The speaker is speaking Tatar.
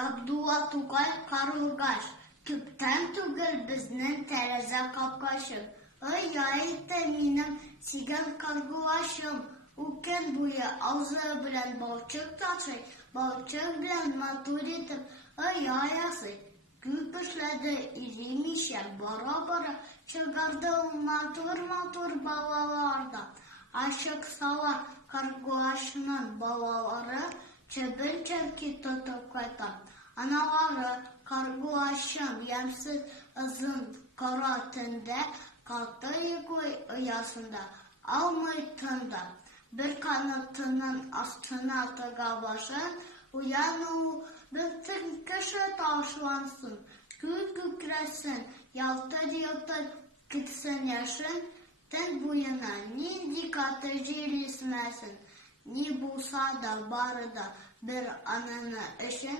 Габдулла Тукай карлыгаш, күптән түгел безнең тәрәзә капкачы. Әйтте минем сигән карлыгашым, ул көн буе авызы белән балчык ташый, балчык белән матур итеп ясый. Күп эшләде, иремичә, бара-бара чыгарды матур балалардан. Ачык сала карлыгашның балалары чебен-чебки тотып кайта. Аналары карлыгашның ямьсез озын кара төндә каты йоклый оясында, алмый тынды. Бер канатының астына тыга башын, уяну бөтен кеше ташлансын, күк-күкрәсен, ялтыр-йылтыр китсен яшен, төн буена нинди каты җир исмәсен, ни булса да бары да бер ананы өчен